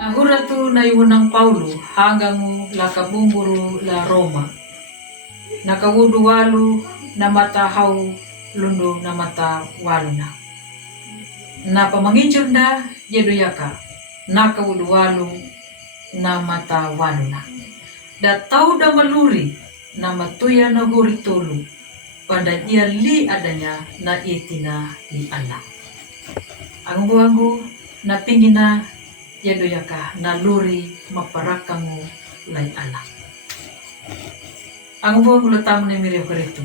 Nahuratu na iunang Paulo hanggang la kabumburu la Roma. Nakawudu walu na mata hau lundo na mata walu na. Na pamanginjur na yeduyaka nakawudu walu na mata walu na. Da tau da maluri na matuya na huri tolu pada ia li adanya na itina li Allah. Ang buanggu na pingina yeduyaka naluri maparakangu lai Allah. Ang buang ulatang ni Miriam Karito.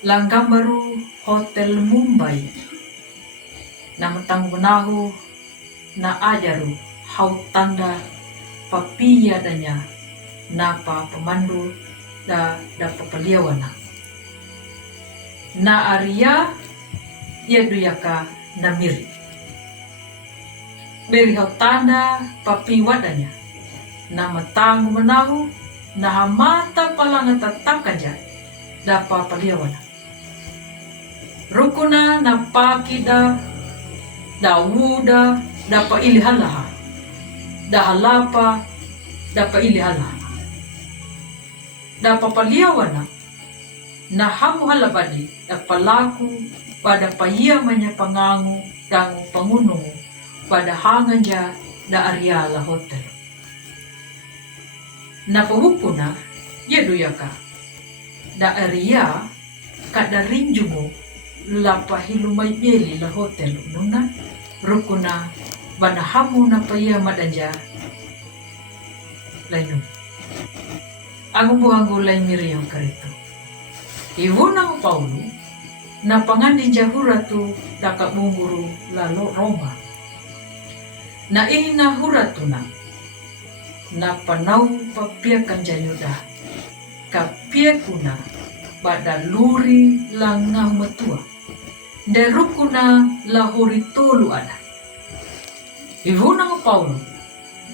Langgam baru Hotel Mumbai na matanggunahu na ajaru hau tanda papiya danya na pa pemandu da papaliawana. Na Arya yeduyaka na miri. Beri hau tanda papi wadanya na matangu manahu na hamata palang tatakaja da papaliawana. Rukuna na pakida da wuda da pailihalaha da halapa da pailihalaha da papaliawana na hamu halabadi da palaku pada payamanya pangangu dangu pangunung pada hanganja da Ariala Hotel. Na pawupuna yeduyaka da Aria kada rinjumu lapa hilumay mili la hotel nuna rukuna banahamu na payamadanja lainu. Ang buhanggo lay Miriam Karito. Iwunang Paulo na pangandin jahuratu da kabumburu lalo Roma. Na inahuratu na panau papiakan jayuda kapiakuna pada luri langah matua derukuna lahori tolu ada. Iwunang Paulo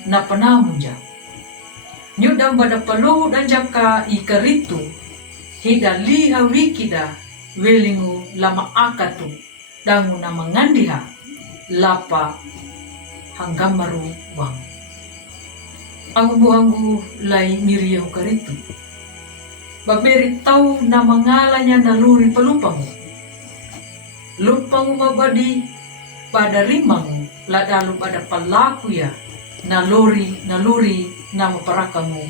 na panamunja nyudang pada palu dan jaka ikaritu hida liha wikida welingu lama akatu dangu na mangandiha lapa hanggang maru wang. Ang buhanggu lay Miriam Karito. Baberi tau na mangalanya naluri palupangu. Lupangu mabadi pada rimangu ladalu pada palaku ya naluri na maparakamu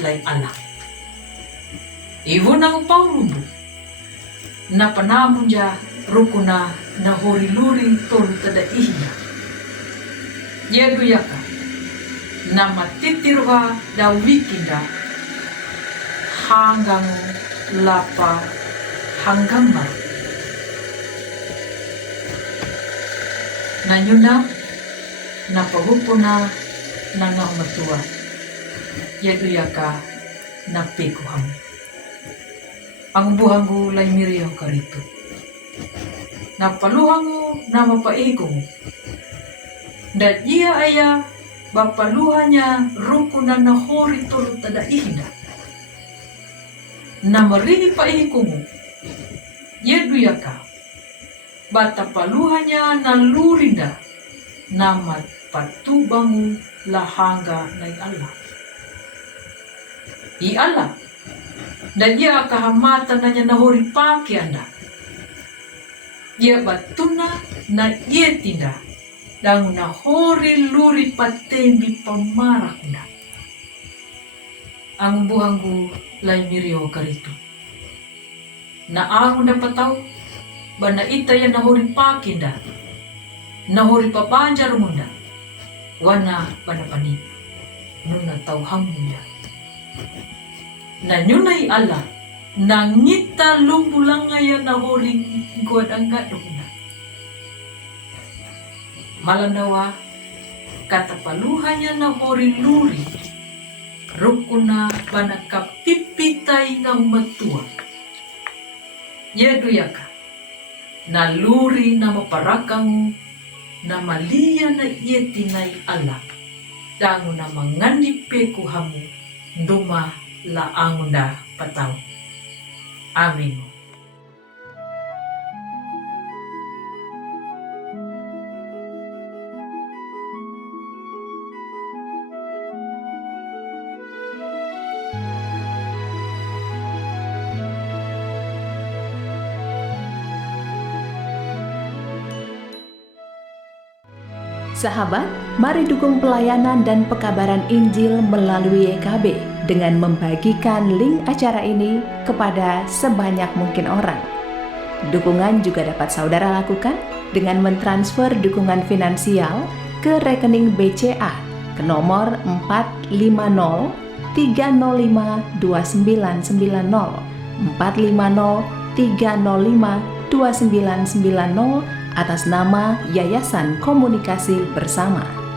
lay Allah. Ibu nang Paulo na panamunja rukuna na horiluri tolu tada ihya. Yeduyaka na matitirwa da wikinda hanggang lapa hanggang mar. Na nyuna na pahupuna na ngamatua yeduyaka na pikuham. Ang buhanggu lay Miriam Karito. Na paluhangu na mapaikungu. Dan ia aya bapaluhanya rukunan na hori tolu tada ihda. Na marihi paikungu. Yeduyaka. Bata paluhanya na lurinda. Namat patubangu lahanga na Allah. I Allah. Dan ia kahamatan na niya na hori paki anda. Ia batuna na ia tinda. Dangu na hori luri patembi pamarakunda. Ang buhanggu lay Miriam Karito. Na ako na pataw, ba na itaya na hori pakinda, na hori papanjar munda, wana panapani, nuna tauham munda. Na nyunay Allah, nangita lumbulang ngaya na hori guadangga munda. Malandawa, katapaluhanya na hori luri, rukuna banakapipitay ng matua. Yeduyaka, na luri na maparakang na maliya na iyetinay Allah, dango na mangandipe kuhamu, duma laangon na pataw. Amin. Sahabat, mari dukung pelayanan dan pekabaran Injil melalui YKB dengan membagikan link acara ini kepada sebanyak mungkin orang. Dukungan juga dapat saudara lakukan dengan mentransfer dukungan finansial ke rekening BCA ke nomor 450 305 2990 450 305 2990 atas nama Yayasan Komunikasi Bersama.